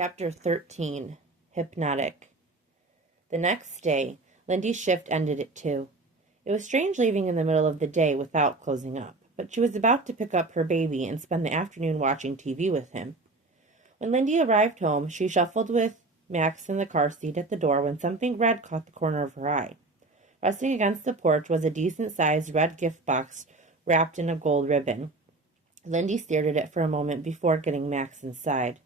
Chapter 13. Hypnotiq. The next day, Lindy's shift ended at 2. It was strange leaving in the middle of the day without closing up, but she was about to pick up her baby and spend the afternoon watching TV with him. When Lindy arrived home, she shuffled with Max in the car seat at the door when something red caught the corner of her eye. Resting against the porch was a decent-sized red gift box wrapped in a gold ribbon. Lindy stared at it for a moment before getting Max inside.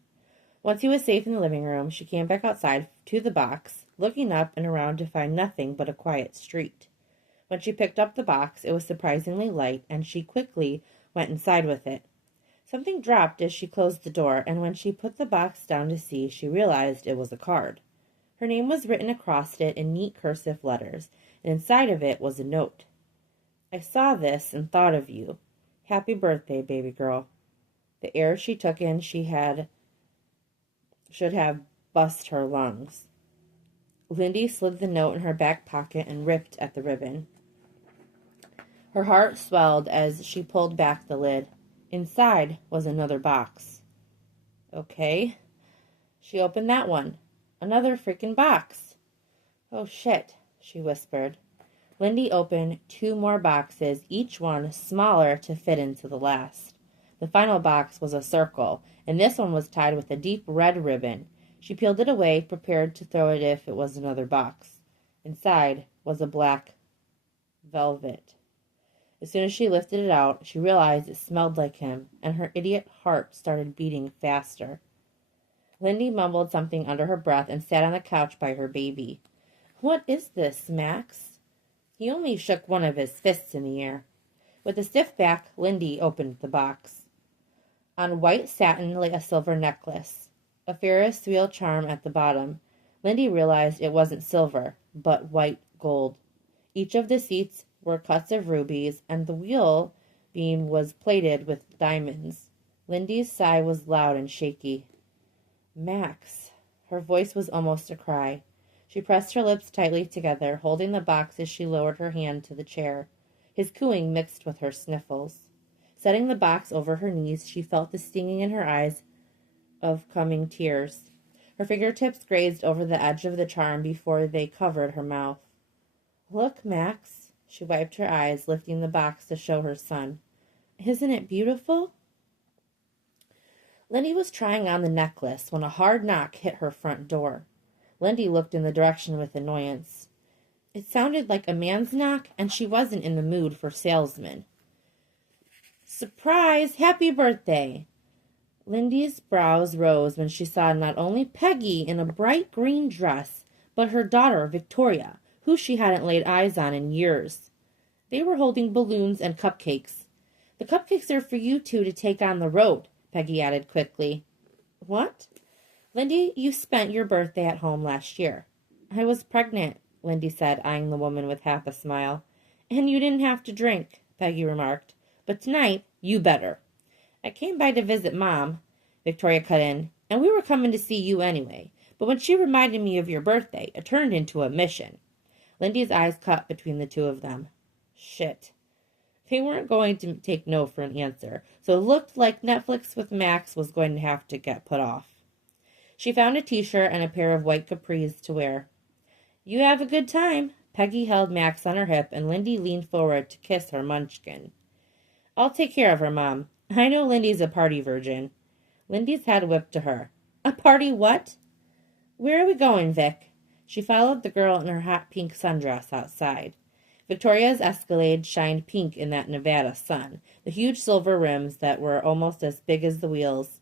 Once he was safe in the living room, she came back outside to the box, looking up and around to find nothing but a quiet street. When she picked up the box, it was surprisingly light, and she quickly went inside with it. Something dropped as she closed the door, and when she put the box down to see, she realized it was a card. Her name was written across it in neat cursive letters, and inside of it was a note. "I saw this and thought of you. Happy birthday, baby girl." The air she took in should have bust her lungs. Lindy slid the note in her back pocket and ripped at the ribbon. Her heart swelled as she pulled back the lid. Inside was another box. Okay. She opened that one. Another freaking box. "Oh shit," she whispered. Lindy opened 2 more boxes, each one smaller to fit into the last. The final box was a circle, and this one was tied with a deep red ribbon. She peeled it away, prepared to throw it if it was another box. Inside was a black velvet. As soon as she lifted it out, she realized it smelled like him, and her idiot heart started beating faster. Lindy mumbled something under her breath and sat on the couch by her baby. "What is this, Max?" He only shook one of his fists in the air. With a stiff back, Lindy opened the box. On white satin lay a silver necklace, a Ferris wheel charm at the bottom. Lindy realized it wasn't silver, but white gold. Each of the seats were cuts of rubies, and the wheel beam was plated with diamonds. Lindy's sigh was loud and shaky. "Max." Her voice was almost a cry. She pressed her lips tightly together, holding the box as she lowered her hand to the chair. His cooing mixed with her sniffles. Setting the box over her knees, she felt the stinging in her eyes of coming tears. Her fingertips grazed over the edge of the charm before they covered her mouth. "Look, Max." She wiped her eyes, lifting the box to show her son. "Isn't it beautiful?" Lindy was trying on the necklace when a hard knock hit her front door. Lindy looked in the direction with annoyance. It sounded like a man's knock, and she wasn't in the mood for salesmen. "Surprise! Happy birthday!" Lindy's brows rose when she saw not only Peggy in a bright green dress, but her daughter, Victoria, who she hadn't laid eyes on in years. They were holding balloons and cupcakes. "The cupcakes are for you two to take on the road," Peggy added quickly. "What?" "Lindy, you spent your birthday at home last year." "I was pregnant," Lindy said, eyeing the woman with half a smile. "And you didn't have to drink," Peggy remarked. "But tonight, you better." "I came by to visit Mom," Victoria cut in, "and we were coming to see you anyway. But when she reminded me of your birthday, it turned into a mission." Lindy's eyes cut between the two of them. Shit. They weren't going to take no for an answer, so it looked like Netflix with Max was going to have to get put off. She found a t-shirt and a pair of white capris to wear. "You have a good time." Peggy held Max on her hip, and Lindy leaned forward to kiss her munchkin. "I'll take care of her, Mom. I know Lindy's a party virgin." Lindy's head whipped to her. "A party what?" "Where are we going, Vic?" She followed the girl in her hot pink sundress outside. Victoria's Escalade shined pink in that Nevada sun, the huge silver rims that were almost as big as the wheels.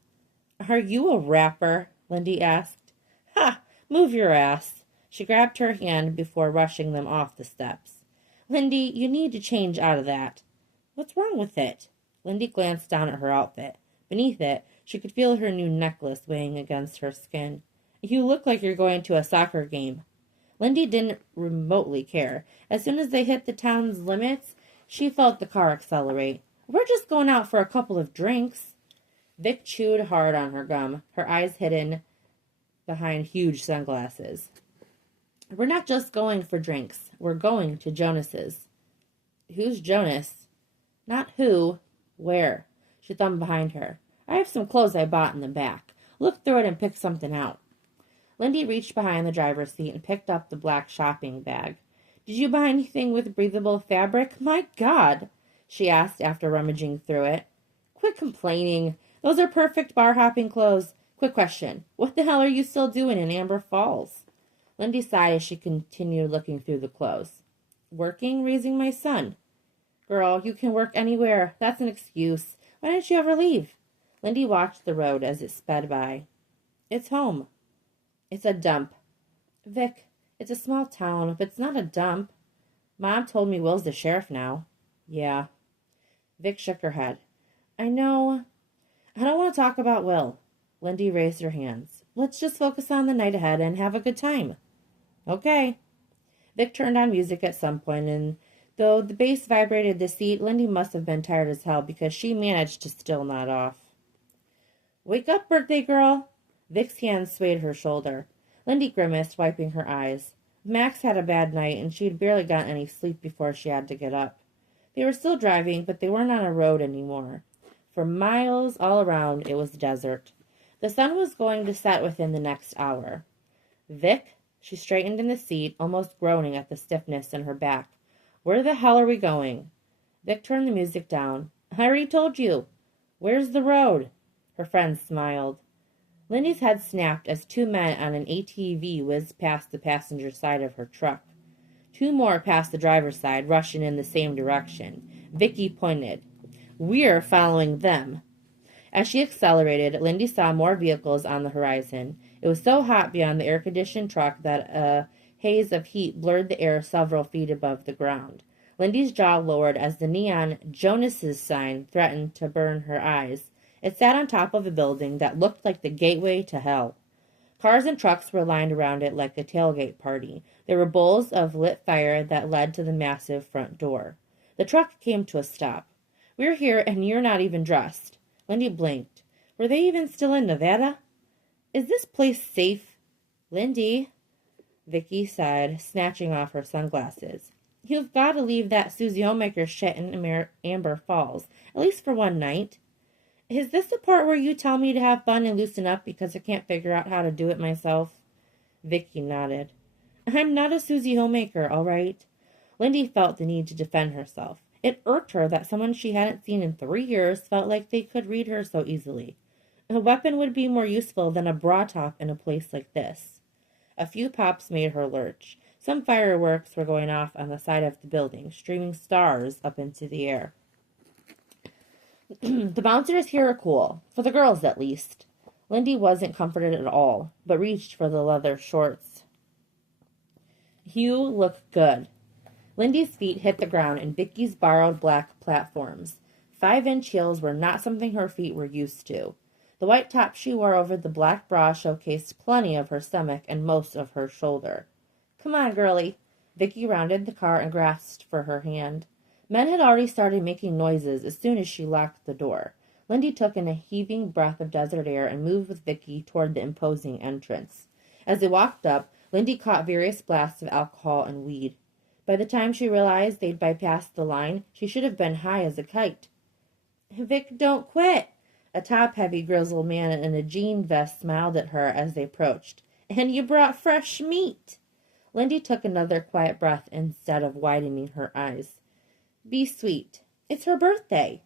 "Are you a rapper?" Lindy asked. "Ha! Move your ass." She grabbed her hand before rushing them off the steps. "Lindy, you need to change out of that." "What's wrong with it?" Lindy glanced down at her outfit. Beneath it, she could feel her new necklace weighing against her skin. "You look like you're going to a soccer game." Lindy didn't remotely care. As soon as they hit the town's limits, she felt the car accelerate. "We're just going out for a couple of drinks." Vic chewed hard on her gum, her eyes hidden behind huge sunglasses. "We're not just going for drinks. We're going to Jonas's." "Who's Jonas?" "Not who. Where." She thumbed behind her. "I have some clothes I bought in the back. looked through it and picked something out. Lindy reached behind the driver's seat and picked up the black shopping bag. "Did you buy anything with breathable fabric? My God!" she asked after rummaging through it. "Quit complaining. Those are perfect bar-hopping clothes. Quick question. What the hell are you still doing in Amber Falls?" Lindy sighed as she continued looking through the clothes. "Working, raising my son." "Girl, you can work anywhere. That's an excuse. Why didn't you ever leave?" Lindy watched the road as it sped by. "It's home." "It's a dump." "Vic, it's a small town, but it's not a dump. Mom told me Will's the sheriff now." "Yeah." Vic shook her head. "I know. I don't want to talk about Will." Lindy raised her hands. "Let's just focus on the night ahead and have a good time." "Okay." Vic turned on music at some point, and though the bass vibrated the seat, Lindy must have been tired as hell because she managed to still nod off. "Wake up, birthday girl." Vic's hand swayed her shoulder. Lindy grimaced, wiping her eyes. Max had a bad night, and she had barely gotten any sleep before she had to get up. They were still driving, but they weren't on a road anymore. For miles all around, it was desert. The sun was going to set within the next hour. "Vic," she straightened in the seat, almost groaning at the stiffness in her back. "Where the hell are we going?" Vic turned the music down. "I already told you." "Where's the road?" Her friend smiled. Lindy's head snapped as two men on an ATV whizzed past the passenger side of her truck. Two more passed the driver's side, rushing in the same direction. Vicky pointed. "We're following them." As she accelerated, Lindy saw more vehicles on the horizon. It was so hot beyond the air-conditioned truck that a haze of heat blurred the air several feet above the ground. Lindy's jaw lowered as the neon Jonas's sign threatened to burn her eyes. It sat on top of a building that looked like the gateway to hell. Cars and trucks were lined around it like a tailgate party. There were bowls of lit fire that led to the massive front door. The truck came to a stop. "We're here and you're not even dressed." Lindy blinked. Were they even still in Nevada? "Is this place safe?" "Lindy," Vicky sighed, snatching off her sunglasses. "You've got to leave that Susie Homemaker shit in Amber Falls, at least for one night." "Is this the part where you tell me to have fun and loosen up because I can't figure out how to do it myself?" Vicky nodded. "I'm not a Susie Homemaker, all right." Lindy felt the need to defend herself. It irked her that someone she hadn't seen in 3 years felt like they could read her so easily. A weapon would be more useful than a bra top in a place like this. A few pops made her lurch. Some fireworks were going off on the side of the building, streaming stars up into the air. "The bouncers here are cool, for the girls at least." Lindy wasn't comforted at all, but reached for the leather shorts. "You look good." Lindy's feet hit the ground in Vicky's borrowed black platforms. 5-inch heels were not something her feet were used to. The white top she wore over the black bra showcased plenty of her stomach and most of her shoulder. "Come on, girlie." Vicky rounded the car and grasped for her hand. Men had already started making noises as soon as she locked the door. Lindy took in a heaving breath of desert air and moved with Vicky toward the imposing entrance. As they walked up, Lindy caught various blasts of alcohol and weed. By the time she realized they'd bypassed the line, she should have been high as a kite. "Vic, don't quit." A top-heavy, grizzled man in a jean vest smiled at her as they approached. "And you brought fresh meat." Lindy took another quiet breath instead of widening her eyes. "Be sweet. It's her birthday."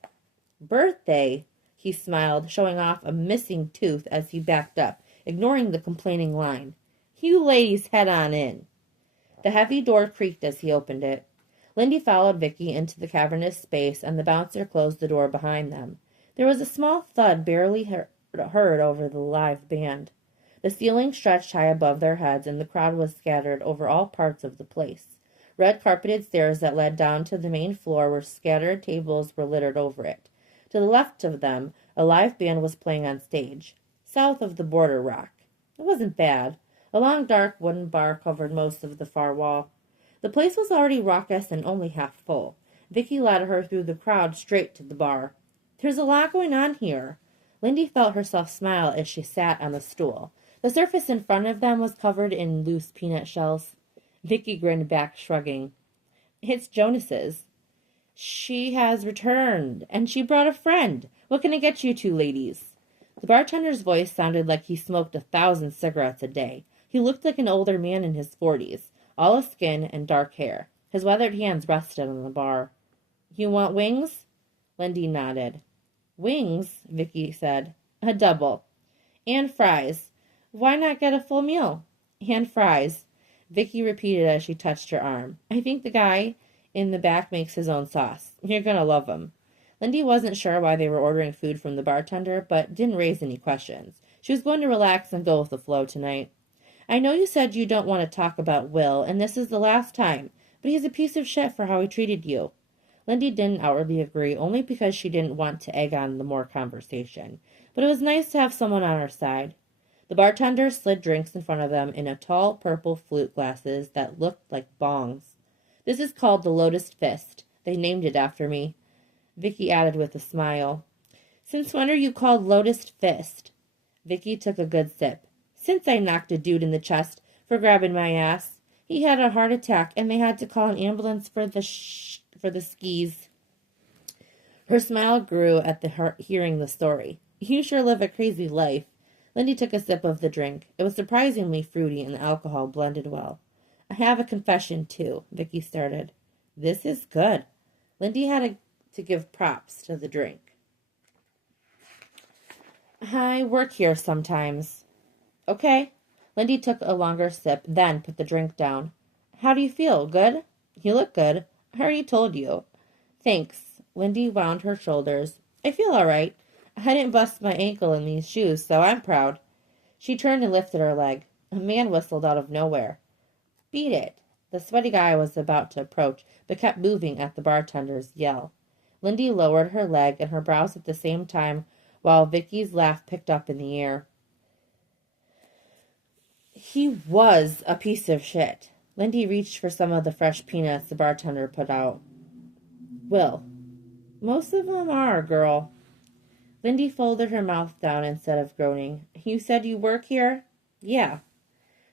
"Birthday?" He smiled, showing off a missing tooth as he backed up, ignoring the complaining line. "You ladies head on in." The heavy door creaked as he opened it. Lindy followed Vicky into the cavernous space, and the bouncer closed the door behind them. There was a small thud barely heard over the live band. The ceiling stretched high above their heads, and the crowd was scattered over all parts of the place. Red-carpeted stairs that led down to the main floor where scattered tables were littered over it. To the left of them, a live band was playing on stage, south of the border rock. It wasn't bad. A long, dark wooden bar covered most of the far wall. The place was already raucous and only half full. Vicky led her through the crowd straight to the bar. "There's a lot going on here." Lindy felt herself smile as she sat on the stool. The surface in front of them was covered in loose peanut shells. Vicky grinned back, shrugging. "It's Jonas's." "She has returned, and she brought a friend. What can I get you two ladies?" The bartender's voice sounded like he smoked 1,000 cigarettes a day. He looked like an older man in his 40s, olive skin and dark hair. His weathered hands rested on the bar. You want wings? Lindy nodded. Wings, Vicky said. A double. And fries. Why not get a full meal? And fries. Vicky repeated as she touched her arm. I think the guy in the back makes his own sauce. You're gonna love him. Lindy wasn't sure why they were ordering food from the bartender, but didn't raise any questions. She was going to relax and go with the flow tonight. I know you said you don't want to talk about Will, and this is the last time, but he's a piece of shit for how he treated you. Lindy didn't outwardly agree, only because she didn't want to egg on the more conversation. But it was nice to have someone on her side. The bartender slid drinks in front of them in a tall purple flute glasses that looked like bongs. This is called the Lotus Fist. They named it after me. Vicky added with a smile. Since when are you called Lotus Fist? Vicky took a good sip. Since I knocked a dude in the chest for grabbing my ass. He had a heart attack and they had to call an ambulance for the skis. Her smile grew at hearing the story. You sure live a crazy life. Lindy took a sip of the drink. It was surprisingly fruity and the alcohol blended well. I have a confession, too, Vicky started. This is good. Lindy had to give props to the drink. I work here sometimes. Okay. Lindy took a longer sip, then put the drink down. How do you feel? Good? You look good. I already told you. Thanks. Lindy wound her shoulders. I feel all right. I didn't bust my ankle in these shoes, so I'm proud. She turned and lifted her leg. A man whistled out of nowhere. Beat it. The sweaty guy was about to approach, but kept moving at the bartender's yell. Lindy lowered her leg and her brows at the same time, while Vicky's laugh picked up in the air. He was a piece of shit. Lindy reached for some of the fresh peanuts the bartender put out. Will. Most of them are, girl. Lindy folded her mouth down instead of groaning. You said you work here? Yeah.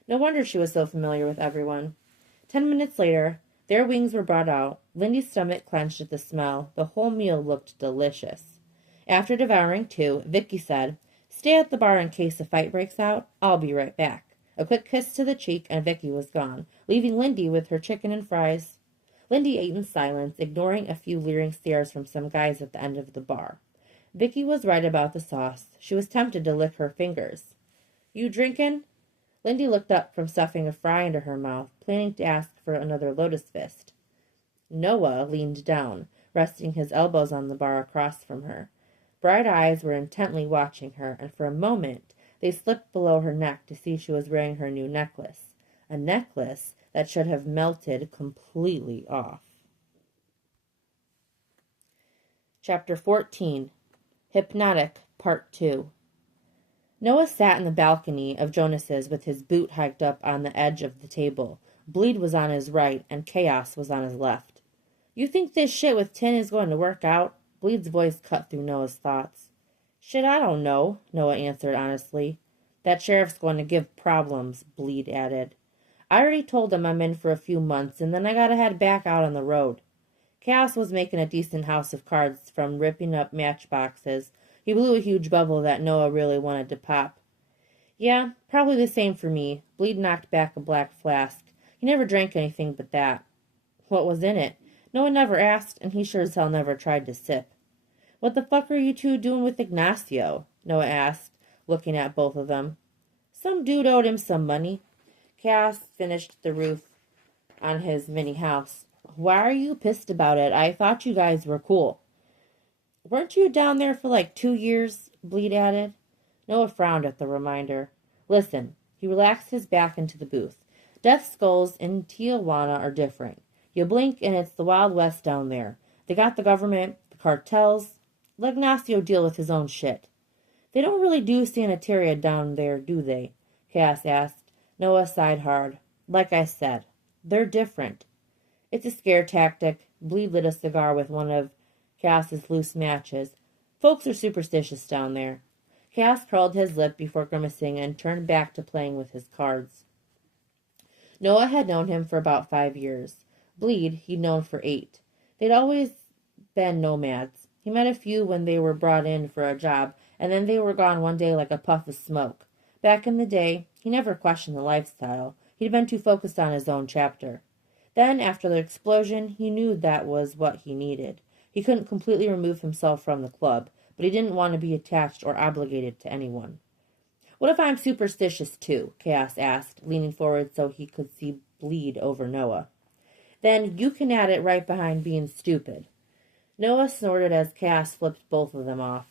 No wonder she was so familiar with everyone. 10 minutes later, their wings were brought out. Lindy's stomach clenched at the smell. The whole meal looked delicious. After devouring 2, Vicky said, Stay at the bar in case a fight breaks out. I'll be right back. A quick kiss to the cheek, and Vicky was gone, leaving Lindy with her chicken and fries. Lindy ate in silence, ignoring a few leering stares from some guys at the end of the bar. Vicky was right about the sauce. She was tempted to lick her fingers. You drinkin'? Lindy looked up from stuffing a fry into her mouth, planning to ask for another Lotus Fist. Noah leaned down, resting his elbows on the bar across from her. Bright eyes were intently watching her, and for a moment they slipped below her neck to see she was wearing her new necklace. A necklace that should have melted completely off. Chapter 14. Hypnotiq, Part 2. Noah sat in the balcony of Jonas's with his boot hiked up on the edge of the table. Bleed was on his right, and Chaos was on his left. You think this shit with Tin is going to work out? Bleed's voice cut through Noah's thoughts. Shit, I don't know, Noah answered honestly. That sheriff's going to give problems, Bleed added. I already told him I'm in for a few months, and then I gotta head back out on the road. Chaos was making a decent house of cards from ripping up matchboxes. He blew a huge bubble that Noah really wanted to pop. Yeah, probably the same for me. Bleed knocked back a black flask. He never drank anything but that. What was in it? Noah never asked, and he sure as hell never tried to sip. What the fuck are you two doing with Ignacio? Noah asked, looking at both of them. Some dude owed him some money. Chaos finished the roof on his mini house. Why are you pissed about it? I thought you guys were cool. Weren't you down there for like 2 years? Bleed added. Noah frowned at the reminder. Listen, he relaxed his back into the booth. Death skulls in Tijuana are different. You blink and it's the Wild West down there. They got the government, the cartels. Let Ignacio deal with his own shit. They don't really do sanitarium down there, do they? Cass asked. Noah sighed hard. Like I said, they're different. It's a scare tactic. Bleed lit a cigar with one of Cass's loose matches. Folks are superstitious down there. Cass curled his lip before grimacing and turned back to playing with his cards. Noah had known him for about 5 years. Bleed he'd known for 8. They'd always been nomads. He met a few when they were brought in for a job and then they were gone one day like a puff of smoke. Back in the day, he never questioned the lifestyle. He'd been too focused on his own chapter. Then, after the explosion, he knew that was what he needed. He couldn't completely remove himself from the club, but he didn't want to be attached or obligated to anyone. What if I'm superstitious too? Chaos asked, leaning forward so he could see bleed over Noah. Then you can add it right behind being stupid. Noah snorted as Chaos flipped both of them off.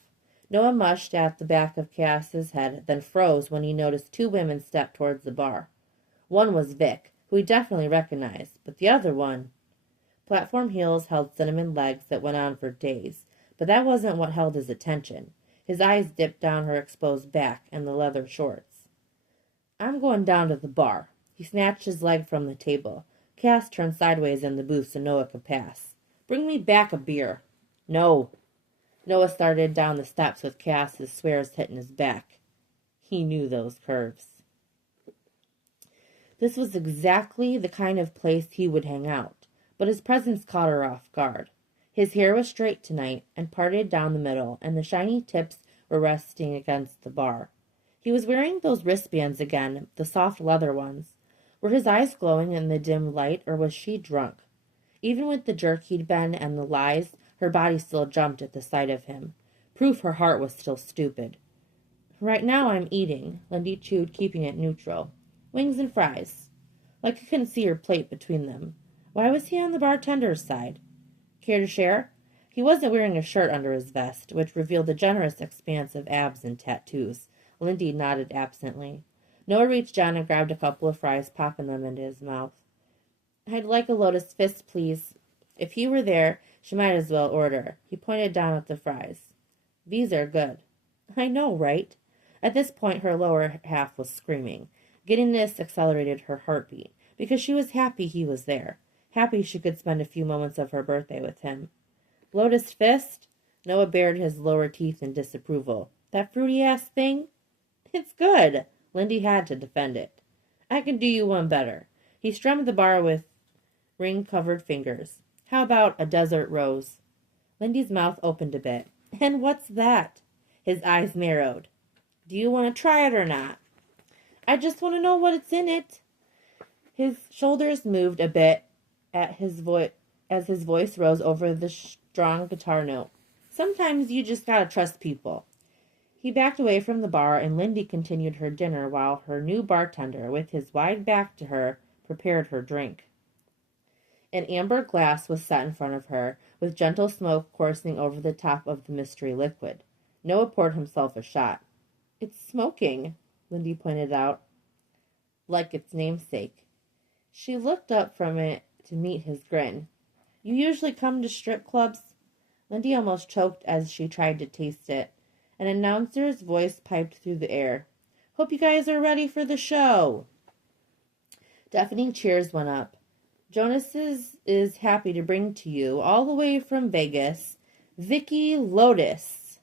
Noah mushed at the back of Chaos's head, then froze when he noticed two women step towards the bar. One was Vic, who he definitely recognized, but the other one... Platform heels held cinnamon legs that went on for days, but that wasn't what held his attention. His eyes dipped down her exposed back and the leather shorts. I'm going down to the bar. He snatched his leg from the table. Cass turned sideways in the booth so Noah could pass. Bring me back a beer. No. Noah started down the steps with Cass's swears hitting his back. He knew those curves. This was exactly the kind of place he would hang out, but his presence caught her off guard. His hair was straight tonight and parted down the middle, and the shiny tips were resting against the bar. He was wearing those wristbands again, the soft leather ones. Were his eyes glowing in the dim light, or was she drunk? Even with the jerk he'd been and the lies, her body still jumped at the sight of him. Proof her heart was still stupid. Right now I'm eating, Lindy chewed, keeping it neutral. Wings and fries. Like he couldn't see her plate between them. Why was he on the bartender's side? Care to share? He wasn't wearing a shirt under his vest, which revealed a generous expanse of abs and tattoos. Lindy nodded absently. Noah reached down and grabbed a couple of fries, popping them into his mouth. I'd like a lotus fist, please. If he were there, she might as well order. He pointed down at the fries. These are good. I know, right? At this point, her lower half was screaming. Getting this accelerated her heartbeat, because she was happy he was there. Happy she could spend a few moments of her birthday with him. Lotus fist? Noah bared his lower teeth in disapproval. That fruity-ass thing? It's good. Lindy had to defend it. I can do you one better. He strummed the bar with ring-covered fingers. How about a desert rose? Lindy's mouth opened a bit. And what's that? His eyes narrowed. Do you want to try it or not? I just want to know what it's in it. His shoulders moved a bit at as his voice rose over the strong guitar note. Sometimes you just gotta trust people. He backed away from the bar, and Lindy continued her dinner while her new bartender, with his wide back to her, prepared her drink. An amber glass was set in front of her, with gentle smoke coursing over the top of the mystery liquid. Noah poured himself a shot. It's smoking, Lindy pointed out, like its namesake. She looked up from it to meet his grin. You usually come to strip clubs? Lindy almost choked as she tried to taste it. An announcer's voice piped through the air. Hope you guys are ready for the show. Deafening cheers went up. Jonas is happy to bring to you, all the way from Vegas, Vicky Lotus.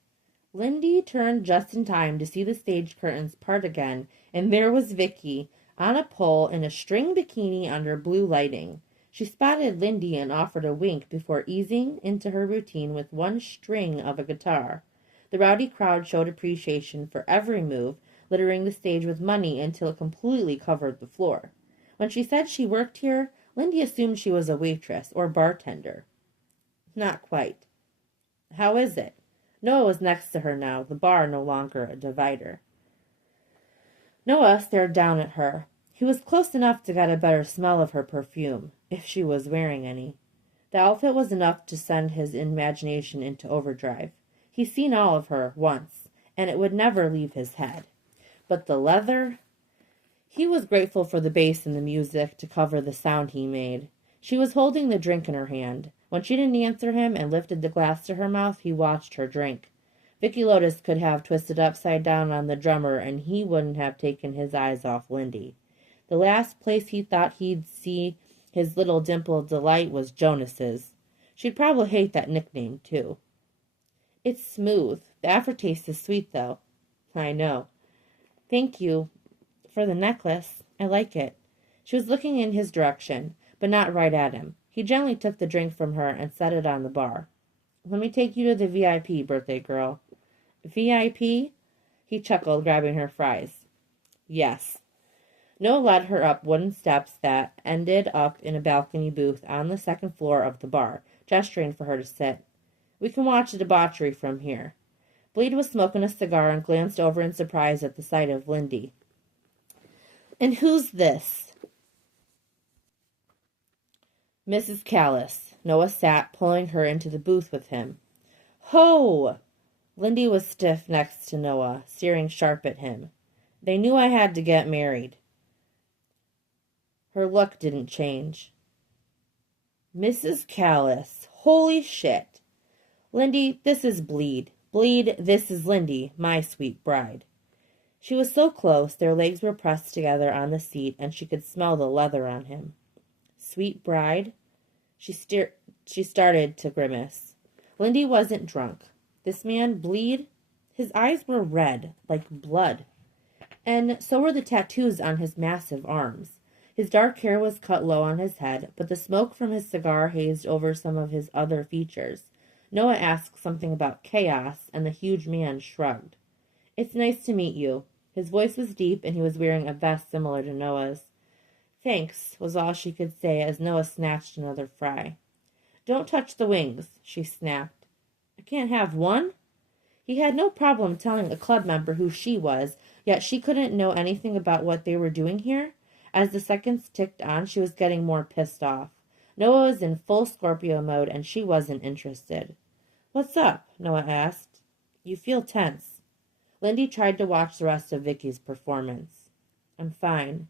Lindy turned just in time to see the stage curtains part again, and there was Vicky, on a pole in a string bikini under blue lighting. She spotted Lindy and offered a wink before easing into her routine with one string of a guitar. The rowdy crowd showed appreciation for every move, littering the stage with money until it completely covered the floor. When she said she worked here, Lindy assumed she was a waitress or bartender. Not quite. How is it? Noah was next to her now, the bar no longer a divider. Noah stared down at her. He was close enough to get a better smell of her perfume, if she was wearing any. The outfit was enough to send his imagination into overdrive. He'd seen all of her once, and it would never leave his head. But the leather... He was grateful for the bass and the music to cover the sound he made. She was holding the drink in her hand. When she didn't answer him and lifted the glass to her mouth, he watched her drink. Vicky Lotus could have twisted upside down on the drummer, and he wouldn't have taken his eyes off Lindy. The last place he thought he'd see his little dimpled delight was Jonas's. She'd probably hate that nickname, too. It's smooth. The aftertaste is sweet, though. I know. Thank you for the necklace. I like it. She was looking in his direction, but not right at him. He gently took the drink from her and set it on the bar. Let me take you to the VIP, birthday girl. VIP? He chuckled, grabbing her fries. Yes. Noah led her up wooden steps that ended up in a balcony booth on the second floor of the bar, gesturing for her to sit. We can watch the debauchery from here. Bleed was smoking a cigar and glanced over in surprise at the sight of Lindy. And who's this? Mrs. Callis. Noah sat, pulling her into the booth with him. Ho! Lindy was stiff next to Noah, staring sharp at him. They knew I had to get married. Her look didn't change. Mrs. Callis. Holy shit. Lindy, this is Bleed. Bleed, this is Lindy, my sweet bride. She was so close, their legs were pressed together on the seat, and she could smell the leather on him. Sweet bride? She started to grimace. Lindy wasn't drunk. This man, Bleed, his eyes were red, like blood. And so were the tattoos on his massive arms. His dark hair was cut low on his head, but the smoke from his cigar hazed over some of his other features. Noah asked something about chaos, and the huge man shrugged. It's nice to meet you. His voice was deep, and he was wearing a vest similar to Noah's. Thanks, was all she could say as Noah snatched another fry. Don't touch the wings, she snapped. I can't have one? He had no problem telling a club member who she was, yet she couldn't know anything about what they were doing here. As the seconds ticked on, she was getting more pissed off. Noah was in full Scorpio mode, and she wasn't interested. What's up? Noah asked. You feel tense. Lindy tried to watch the rest of Vicky's performance. I'm fine.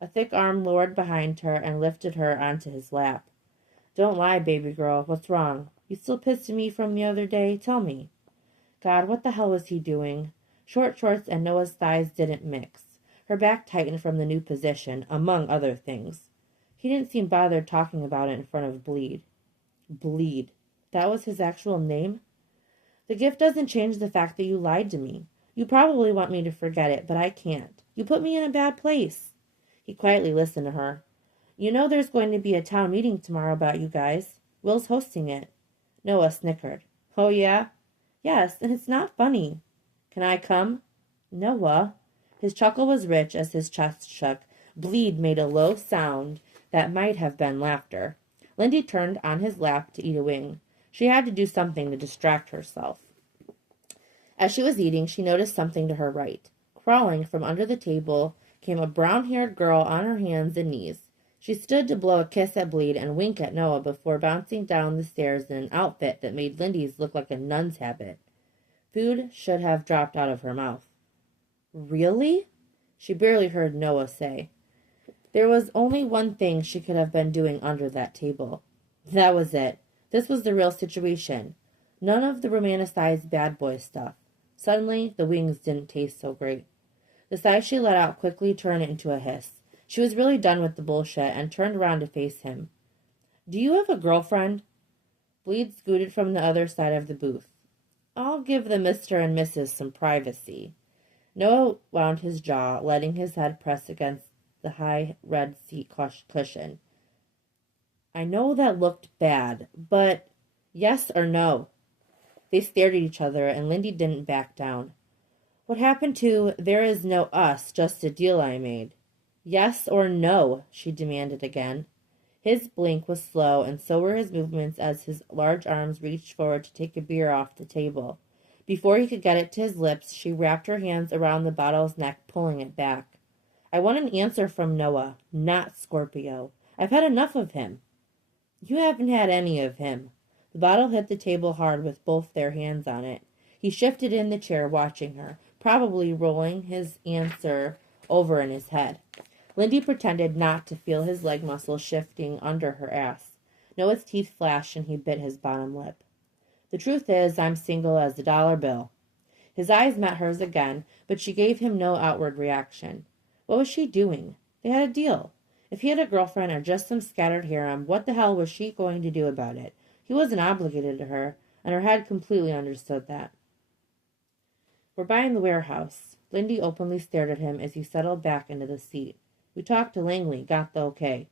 A thick arm lowered behind her and lifted her onto his lap. Don't lie, baby girl. What's wrong? You still pissed at me from the other day? Tell me. God, what the hell was he doing? Short shorts and Noah's thighs didn't mix. Her back tightened from the new position, among other things. He didn't seem bothered talking about it in front of Bleed. Bleed. That was his actual name? The gift doesn't change the fact that you lied to me. You probably want me to forget it, but I can't. You put me in a bad place. He quietly listened to her. You know there's going to be a town meeting tomorrow about you guys. Will's hosting it. Noah snickered. Oh, yeah? Yes, and it's not funny. Can I come? Noah. His chuckle was rich as his chest shook. Bleed made a low sound that might have been laughter. Lindy turned on his lap to eat a wing. She had to do something to distract herself. As she was eating, she noticed something to her right. Crawling from under the table came a brown-haired girl on her hands and knees. She stood to blow a kiss at Bleed and wink at Noah before bouncing down the stairs in an outfit that made Lindy's look like a nun's habit. Food should have dropped out of her mouth. Really? She barely heard Noah say. There was only one thing she could have been doing under that table. That was it. This was the real situation. None of the romanticized bad boy stuff. Suddenly, the wings didn't taste so great. The sigh she let out quickly turned into a hiss. She was really done with the bullshit and turned around to face him. Do you have a girlfriend? Bleed scooted from the other side of the booth. I'll give the Mr. and Mrs. some privacy. Noah wound his jaw, letting his head press against the high red seat cushion. I know that looked bad, but yes or no? They stared at each other, and Lindy didn't back down. What happened to there is no us, just a deal I made? Yes or no? She demanded again. His blink was slow, and so were his movements as his large arms reached forward to take a beer off the table. Before he could get it to his lips, she wrapped her hands around the bottle's neck, pulling it back. I want an answer from Noah, not Scorpio. I've had enough of him. You haven't had any of him. The bottle hit the table hard with both their hands on it. He shifted in the chair, watching her, probably rolling his answer over in his head. Lindy pretended not to feel his leg muscle shifting under her ass. Noah's teeth flashed, and he bit his bottom lip. The truth is, I'm single as a dollar bill. His eyes met hers again, but she gave him no outward reaction. What was she doing? They had a deal. If he had a girlfriend or just some scattered harem, what the hell was she going to do about it? He wasn't obligated to her, and her head completely understood that. We're buying the warehouse. Lindy openly stared at him as he settled back into the seat. We talked to Langley, got the okay.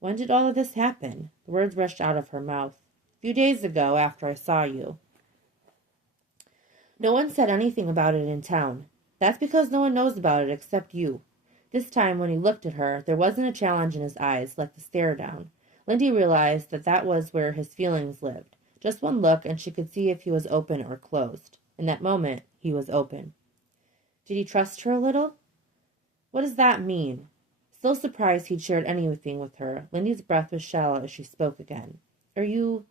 When did all of this happen? The words rushed out of her mouth. A few days ago, after I saw you. No one said anything about it in town. That's because no one knows about it except you. This time, when he looked at her, there wasn't a challenge in his eyes, like the stare down. Lindy realized that that was where his feelings lived. Just one look, and she could see if he was open or closed. In that moment, he was open. Did he trust her a little? What does that mean? Still surprised he'd shared anything with her, Lindy's breath was shallow as she spoke again. Are you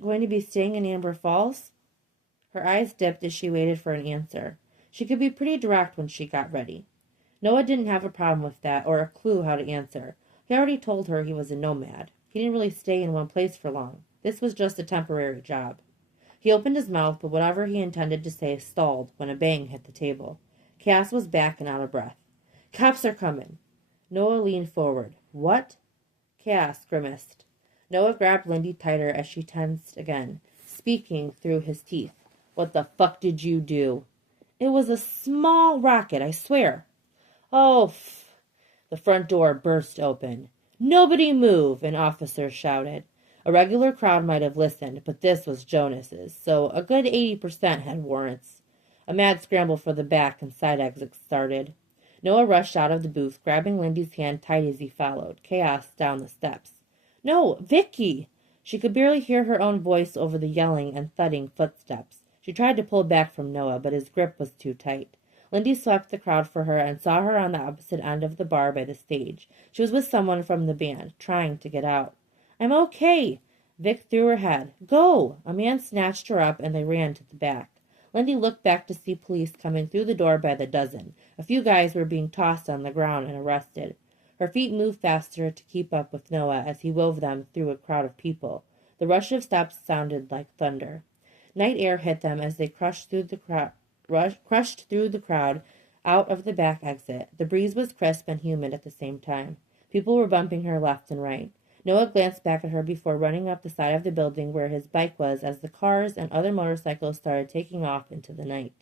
going to be staying in Amber Falls? Her eyes dipped as she waited for an answer. She could be pretty direct when she got ready. Noah didn't have a problem with that or a clue how to answer. He already told her he was a nomad. He didn't really stay in one place for long. This was just a temporary job. He opened his mouth, but whatever he intended to say stalled when a bang hit the table. Cass was back and out of breath. Cops are coming. Noah leaned forward. What? Cass grimaced. Noah grabbed Lindy tighter as she tensed again, speaking through his teeth. What the fuck did you do? It was a small rocket, I swear. Oh, The front door burst open. Nobody move, an officer shouted. A regular crowd might have listened, but this was Jonas's, so a good 80% had warrants. A mad scramble for the back and side exits started. Noah rushed out of the booth, grabbing Lindy's hand tight as he followed, chaos down the steps. No, Vicky! She could barely hear her own voice over the yelling and thudding footsteps. She tried to pull back from Noah, but his grip was too tight. Lindy swept the crowd for her and saw her on the opposite end of the bar by the stage. She was with someone from the band, trying to get out. I'm okay. Vic threw her head. Go! A man snatched her up and they ran to the back. Lindy looked back to see police coming through the door by the dozen. A few guys were being tossed on the ground and arrested. Her feet moved faster to keep up with Noah as he wove them through a crowd of people. The rush of steps sounded like thunder. Night air hit them as they crushed through the crowd out of the back exit. The breeze was crisp and humid at the same time. People were bumping her left and right. Noah glanced back at her before running up the side of the building where his bike was as the cars and other motorcycles started taking off into the night.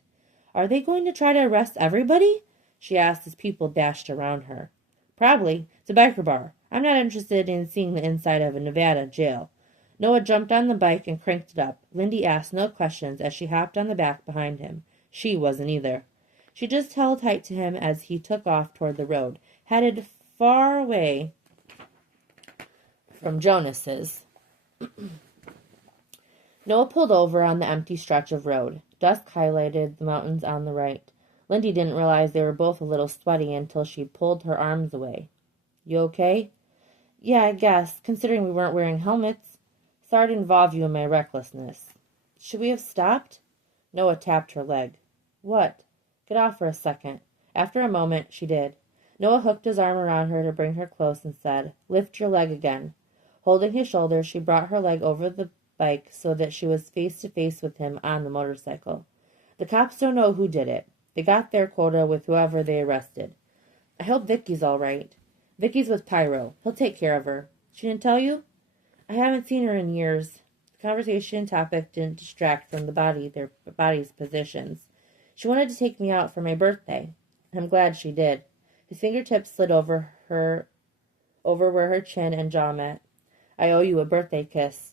Are they going to try to arrest everybody? She asked as people dashed around her. Probably. It's a biker bar. I'm not interested in seeing the inside of a Nevada jail. Noah jumped on the bike and cranked it up. Lindy asked no questions as she hopped on the back behind him. She wasn't either. She just held tight to him as he took off toward the road, headed far away from Jonas's. Noah pulled over on the empty stretch of road. Dusk highlighted the mountains on the right. Lindy didn't realize they were both a little sweaty until she pulled her arms away. You okay? Yeah, I guess, considering we weren't wearing helmets. Sorry to involve you in my recklessness. Should we have stopped? Noah tapped her leg. What? Get off for a second. After a moment, she did. Noah hooked his arm around her to bring her close and said, Lift your leg again. Holding his shoulder, she brought her leg over the bike so that she was face to face with him on the motorcycle. The cops don't know who did it. They got their quota with whoever they arrested. I hope Vicky's all right. Vicky's with Pyro. He'll take care of her. She didn't tell you? I haven't seen her in years. The conversation topic didn't distract from their bodies' positions. She wanted to take me out for my birthday. I'm glad she did. His fingertips slid over where her chin and jaw met. I owe you a birthday kiss.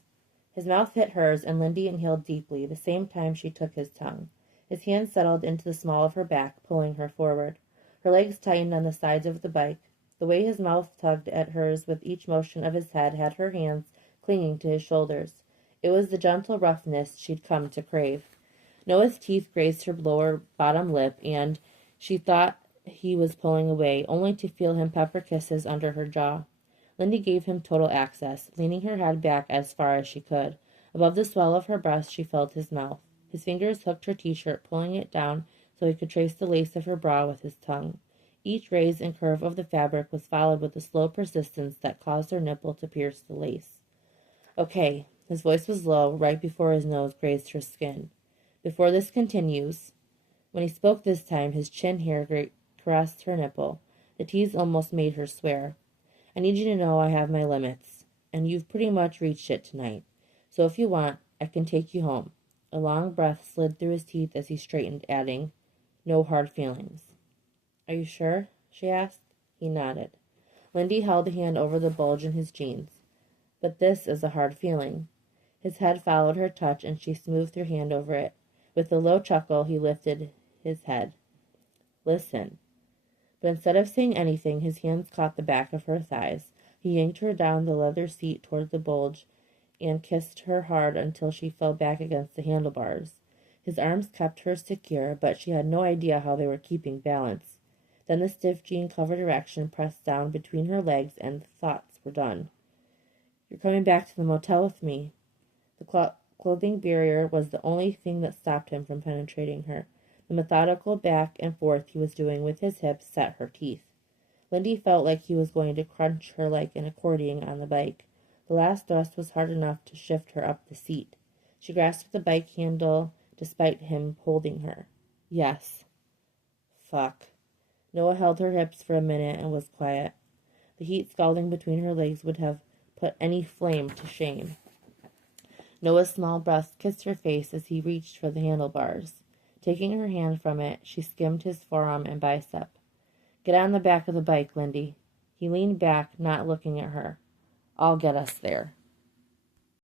His mouth hit hers, and Lindy inhaled deeply, the same time she took his tongue. His hand settled into the small of her back, pulling her forward. Her legs tightened on the sides of the bike. The way his mouth tugged at hers with each motion of his head had her hands clinging to his shoulders. It was the gentle roughness she'd come to crave. Noah's teeth grazed her lower bottom lip, and she thought he was pulling away, only to feel him pepper kisses under her jaw. Lindy gave him total access, leaning her head back as far as she could. Above the swell of her breast, she felt his mouth. His fingers hooked her t-shirt, pulling it down so he could trace the lace of her bra with his tongue. Each raise and curve of the fabric was followed with a slow persistence that caused her nipple to pierce the lace. Okay, his voice was low, right before his nose grazed her skin. Before this continues. When he spoke this time, his chin hair caressed her nipple. The tease almost made her swear. I need you to know I have my limits, and you've pretty much reached it tonight. So if you want, I can take you home. A long breath slid through his teeth as he straightened, adding, No hard feelings. Are you sure? She asked. He nodded. Lindy held a hand over the bulge in his jeans. But this is a hard feeling. His head followed her touch, and she smoothed her hand over it. With a low chuckle, he lifted his head. Listen. But instead of saying anything, his hands caught the back of her thighs. He yanked her down the leather seat toward the bulge and kissed her hard until she fell back against the handlebars. His arms kept her secure, but she had no idea how they were keeping balance. Then the stiff jean-covered erection pressed down between her legs, and the thoughts were done. You're coming back to the motel with me. The clothing barrier was the only thing that stopped him from penetrating her. The methodical back and forth he was doing with his hips set her teeth. Lindy felt like he was going to crunch her like an accordion on the bike. The last thrust was hard enough to shift her up the seat. She grasped the bike handle despite him holding her. Yes. Fuck. Noah held her hips for a minute and was quiet. The heat scalding between her legs would have put any flame to shame. Noah's small breast kissed her face as he reached for the handlebars. Taking her hand from it, she skimmed his forearm and bicep. Get on the back of the bike, Lindy. He leaned back, not looking at her. I'll get us there.